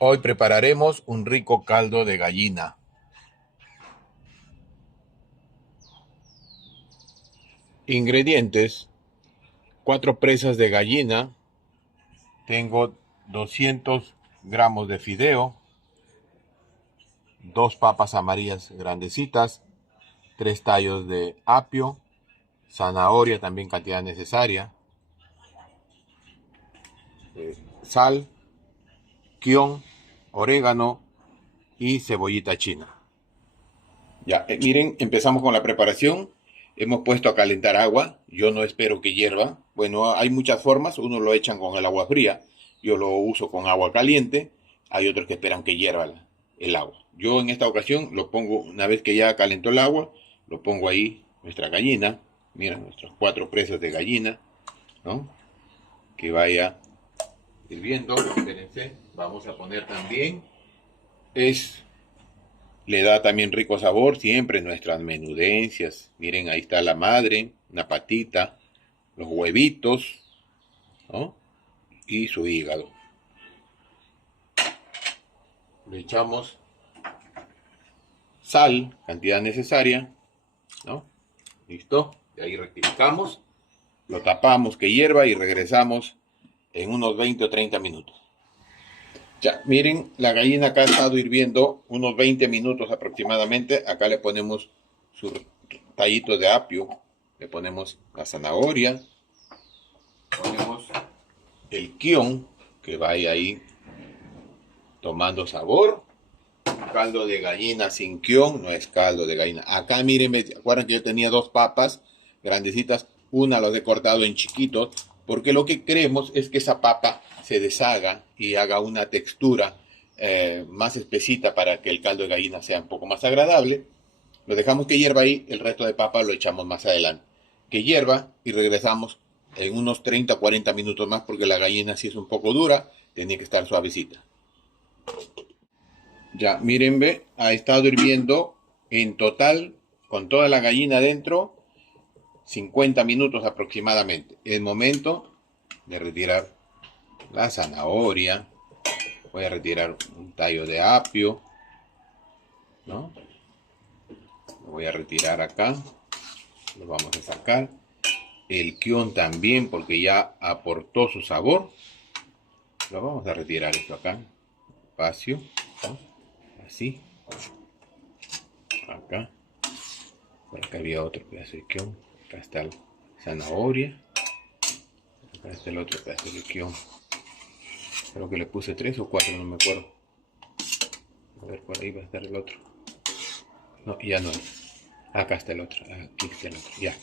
Hoy prepararemos un rico caldo de gallina. Ingredientes: 4 presas de gallina, tengo 200 gramos de fideo, 2 papas amarillas grandecitas, 3 tallos de apio, zanahoria también cantidad necesaria, sal, kion, orégano y cebollita china. Ya, miren, empezamos con la preparación. Hemos puesto a calentar agua. Yo no espero que hierva. Bueno, hay muchas formas. Uno lo echan con el agua fría. Yo lo uso con agua caliente. Hay otros que esperan que hierva el agua. Yo en esta ocasión lo pongo, una vez que ya calentó el agua, lo pongo ahí, nuestra gallina. Miren, nuestras 4 presas de gallina, ¿no? Que vaya hirviendo. Espérense. Vamos a poner también. Le da también rico sabor siempre nuestras menudencias. Miren, ahí está la madre, una patita, los huevitos, ¿no? Y su hígado. Le echamos sal, cantidad necesaria, ¿no? Listo. De ahí rectificamos, lo tapamos que hierva y regresamos en unos 20 o 30 minutos. Ya, miren, la gallina acá ha estado hirviendo unos 20 minutos aproximadamente. Acá le ponemos su tallito de apio, le ponemos la zanahoria, ponemos el kion, que vaya ahí tomando sabor. Caldo de gallina sin kion no es caldo de gallina. Acá miren, ¿se acuerdan que yo tenía 2 papas grandecitas? Una las he cortado en chiquitos, porque lo que queremos es que esa papa se deshaga y haga una textura más espesita para que el caldo de gallina sea un poco más agradable. Lo dejamos que hierva ahí, el resto de papa lo echamos más adelante. Que hierva y regresamos en unos 30 o 40 minutos más, porque la gallina si es un poco dura, tiene que estar suavecita. Ya, miren, ve, ha estado hirviendo en total, con toda la gallina dentro, 50 minutos aproximadamente. Es momento de retirar la zanahoria. Voy a retirar un tallo de apio, ¿no? Lo voy a retirar acá. Lo vamos a sacar. El kion también, porque ya aportó su sabor. Lo vamos a retirar esto acá. Espacio, ¿no? Así. Acá. Por acá había otro pedazo de kion. Acá está la zanahoria. Acá está el otro pedazo de kion. Creo que le puse 3 o 4, no me acuerdo. A ver, por ahí va a estar el otro. No, ya no es. Acá está el otro. Aquí está el otro. Ya.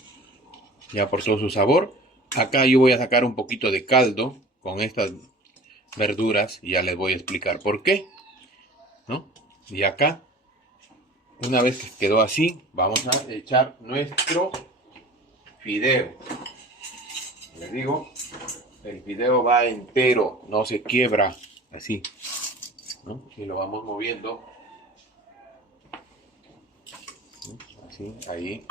Ya aportó su sabor. Acá yo voy a sacar un poquito de caldo con estas verduras. Y ya les voy a explicar por qué, ¿no? Y acá, una vez que quedó así, vamos a echar nuestro fideo. Les digo, el fideo va entero, no se quiebra, así, ¿no? Y lo vamos moviendo, así, ahí.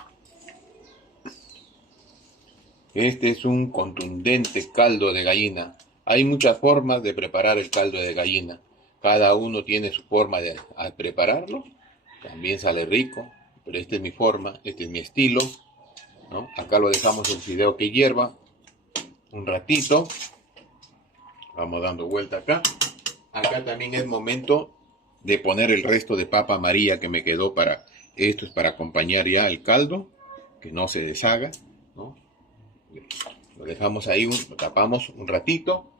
Este es un contundente caldo de gallina. Hay muchas formas de preparar el caldo de gallina. Cada uno tiene su forma de prepararlo. También sale rico, pero esta es mi forma, este es mi estilo, ¿no? Acá lo dejamos el fideo que hierva un ratito. Vamos dando vuelta acá. Acá también es momento de poner el resto de papa amarilla que me quedó para... Esto es para acompañar ya el caldo, que no se deshaga, ¿no? Lo dejamos ahí, lo tapamos un ratito.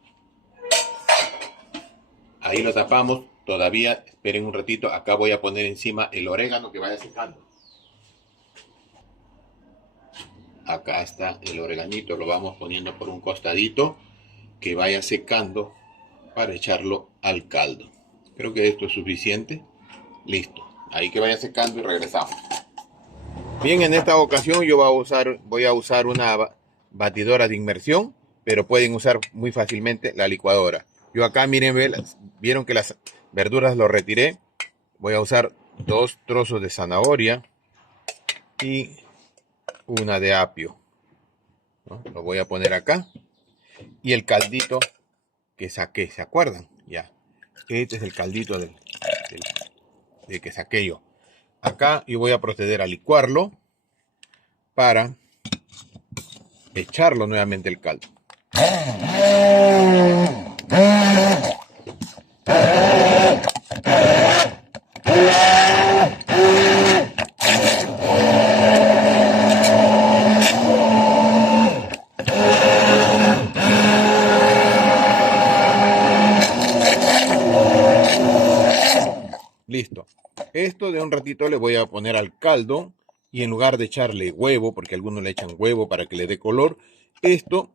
Ahí lo tapamos. Todavía esperen un ratito. Acá voy a poner encima el orégano que vaya secando. Acá está el oreganito. Lo vamos poniendo por un costadito que vaya secando para echarlo al caldo. Creo que esto es suficiente. Listo. Ahí que vaya secando y regresamos. Bien, en esta ocasión yo voy a usar una batidora de inmersión, pero pueden usar muy fácilmente la licuadora. Yo acá, miren, vieron que las verduras lo retiré. Voy a usar 2 trozos de zanahoria y una de apio, ¿no? Lo voy a poner acá. Y el caldito que saqué, ¿se acuerdan? Ya. Este es el caldito de que saqué yo. Acá yo voy a proceder a licuarlo para echarlo nuevamente el caldo. Listo. Esto de un ratito le voy a poner al caldo y en lugar de echarle huevo, porque algunos le echan huevo para que le dé color, esto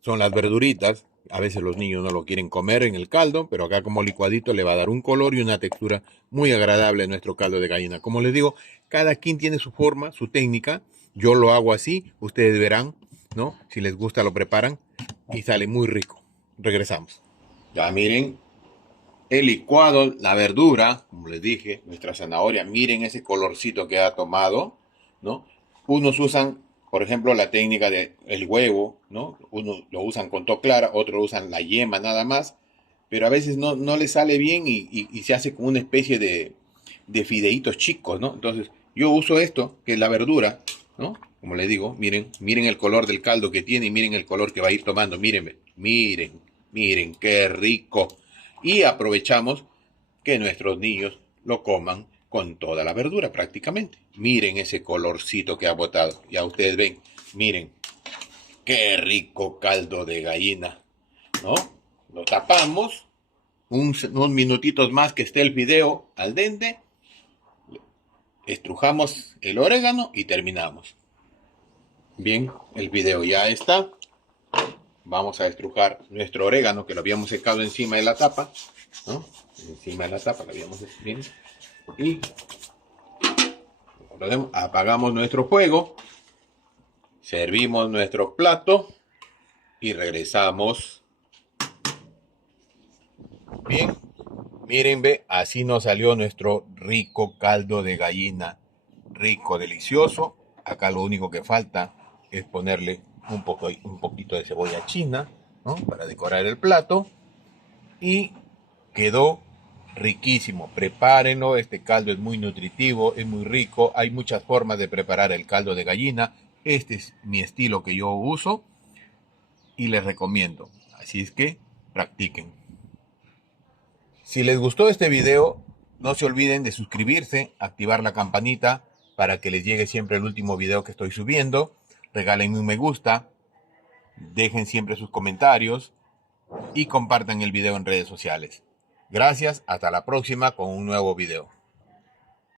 son las verduritas. A veces los niños no lo quieren comer en el caldo, pero acá como licuadito le va a dar un color y una textura muy agradable a nuestro caldo de gallina. Como les digo, cada quien tiene su forma, su técnica. Yo lo hago así, ustedes verán, ¿no? Si les gusta lo preparan y sale muy rico. Regresamos. Ya miren, el licuado, la verdura, como les dije, nuestra zanahoria, miren ese colorcito que ha tomado, ¿no? Unos usan, por ejemplo, la técnica del huevo, ¿no? Unos lo usan con todo clara, otros usan la yema nada más, pero a veces no les sale bien y se hace como una especie de fideitos chicos, ¿no? Entonces, yo uso esto, que es la verdura, ¿no? Como les digo, miren el color del caldo que tiene y miren el color que va a ir tomando, miren, qué rico. Y aprovechamos que nuestros niños lo coman con toda la verdura prácticamente. Miren ese colorcito que ha botado. Ya ustedes ven, miren, qué rico caldo de gallina, ¿no? Lo tapamos, unos minutitos más que esté el fideo al dente, estrujamos el orégano y terminamos. Bien, el fideo ya está. Vamos a estrujar nuestro orégano que lo habíamos secado encima de la tapa, ¿no? Encima de la tapa lo habíamos bien. Y apagamos nuestro fuego, servimos nuestro plato y regresamos. Bien, miren, ve, así nos salió nuestro rico caldo de gallina, rico, delicioso. Acá lo único que falta es ponerle un poquito de cebolla china, ¿no? Para decorar el plato. Y quedó riquísimo. Prepárenlo, este caldo es muy nutritivo, es muy rico. Hay muchas formas de preparar el caldo de gallina. Este es mi estilo que yo uso y les recomiendo. Así es que practiquen. Si les gustó este video, no se olviden de suscribirse, activar la campanita para que les llegue siempre el último video que estoy subiendo. Regálenme un me gusta, dejen siempre sus comentarios y compartan el video en redes sociales. Gracias, hasta la próxima con un nuevo video.